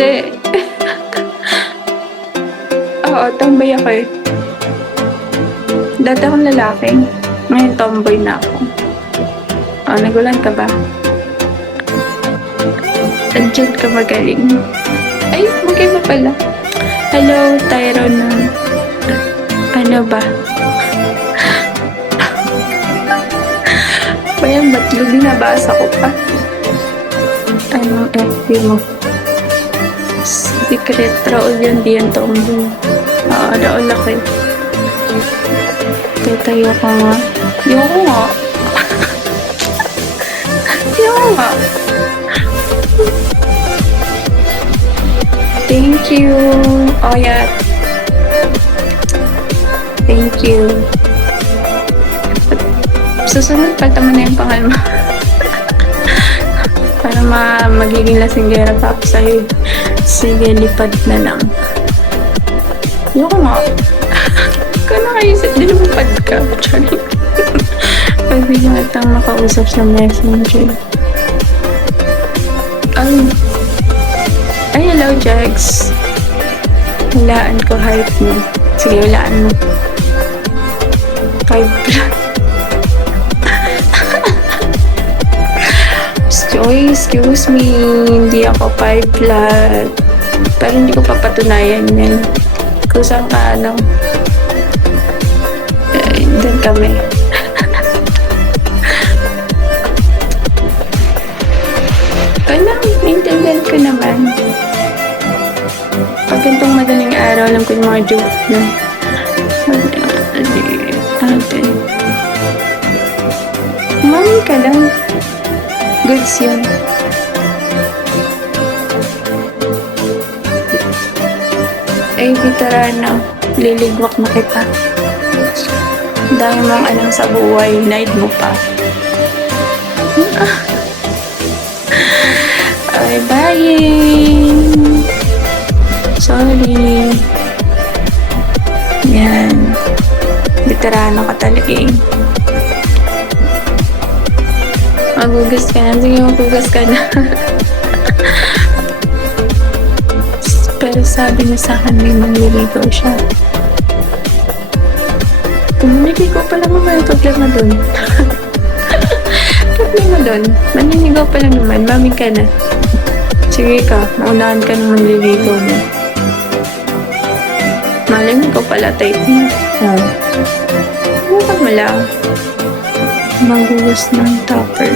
Hindi. Oo, tomboy ako eh. Dati akong lalaki. Ngayon tomboy na ako. Oh, nagulan ka ba? Andiyan ka magaling. Ay, okay ba pala? Hello, Tyrone. Ano ba? Bayan, ba't binabasa ko pa? Ano, FB mo? Secret, Raul yan, di yan tomboy. Oo, Raul ako eh. Tatayo ko nga. Yung nga. Yung nga. Thank you. Oh, yeah. Thank you. Susunod pa naman na yung pangalan mo. Para magiging lasinggera pa ako sa'yo. Sige, lipad na lang. Yung nga. Kung nakaisip, dilumapad ka. Sorry. Pwede nga itang makausap sa messenger. Ay, hello, Jax. Hulaan ko height mo. Sige, hulaan mo. 5 plus. Excuse me. Hindi ako 5 plus. Pero hindi ko papatunayan yan. Kung saan ka, ano. Doon kami. Kaya maintindihan ko naman. Pag ganitong madaling araw, alam ko yung mga joke na. Mami ka lang. Goods yun. Ay, Vitorano. Liligwak na kita. Dami mong alam sa buhay. Hinaid mo pa. Ay, bye! Sorry. Yan. Veterano ka talaga eh. Magugas ka na. Sige, magugas ka na. Pero sabi niya sa akin, may manliligaw siya. Kung manliligaw pala mo, may problema dun. Problema dun. Manliligaw pala naman. Mami ka na. Sige ka, maunahan ka naman manliligaw mo. Malay mo ko pala type mo. Bukan mo lang. Magugas ng topper.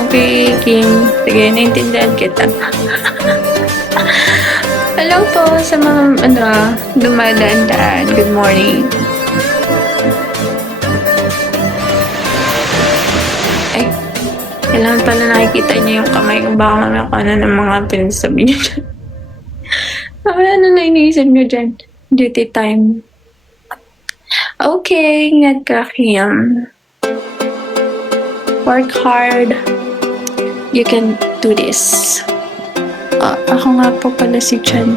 Okay, Kim. Sige, naintindihan kita. Hello po sa mga dumadaan-daan. Good morning. Ay, kailangan pala nakikita niyo yung kamay kung baka mamaya ko ano ng mga pinagsasabi niyo dyan. Ano na iniisip niyo dyan? Duty time. Okay, ingat ka, Kim. Work hard. You can do this. Ako nga po pala si Jen.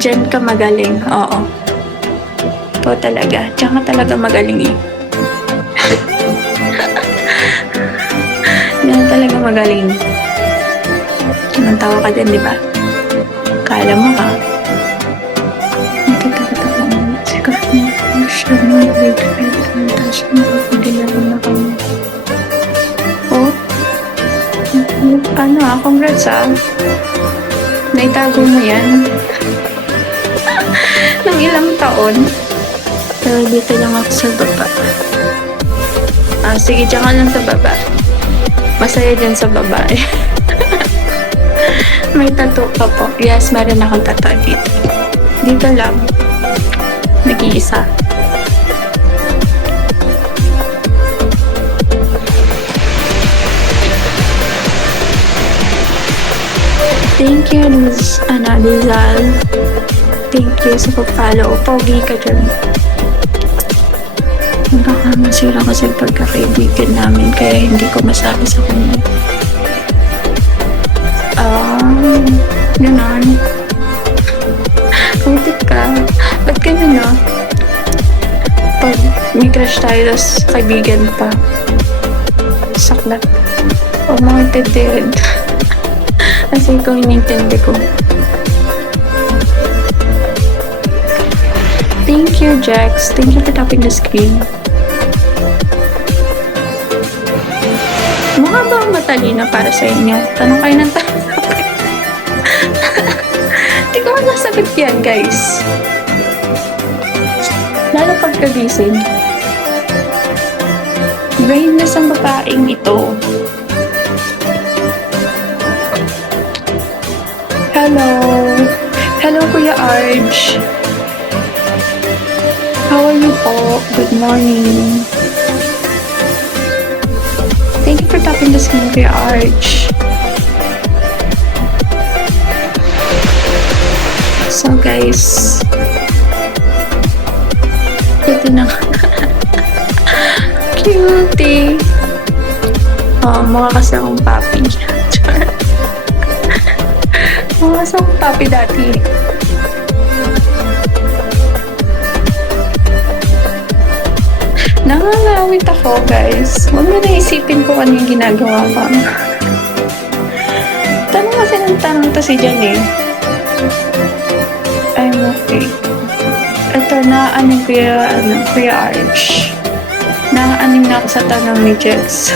Jen ka magaling. Oo. Po talaga. Diyan ka talaga magaling eh. Diyan talaga magaling. Tumantawa ka din, di ba? Kala mo ka. Oh? Ano congrats naitago mo yan. Nang ilang taon. Pero dito lang ako sa baba. Sige, dyan ka lang sa baba. Masaya dyan sa baba eh. May tattoo ka po. Yes, meron akong tattoo dito. Dito lang. Nag-iisa. Thank you, Lizal. Thank you sa pag-follow. Pogi ka dyan. Baka masira kasi pagkakaibigan namin kaya hindi ko masabi sa kanya. Ganon. Putik ka. Ba't ganun, no? Pag may crush tayo, tapos kaibigan pa. Saklat. Huwag mo intindihin. Kasi ikaw inintindi ko. Thank you, Jax. Thank you for tapping the screen. Mukha ba ang matalino para sa inyo? Tanong kayo ng tanong. Hindi ko masasagot yan, guys. Lalo pagkagising. Brainless ang babaeng ito. Hello. Hello, Kuya Arj. How are you po? Good morning. Thank you for tapping the screen, Kuya Arch. So guys, ito na. Cutie. Oh, mukha kasi akong papi. Mukha kasi akong papi dati. Nangangawit ako, guys. Huwag mo naisipin ko ano yung ginagawa ko. Tanong kasi ng tanong to si Jan eh. I'm okay. Ito na, Kuya Arch. Nakaaning na ako sa tanong ni Jex.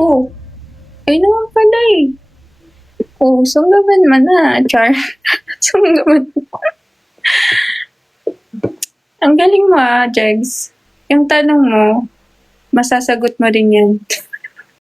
Oh, ay naman pala eh. Oh, sunggaban man na, Char. Sunggaban. Ang galing mo Jegs. Yung tanong mo, masasagot mo rin yan.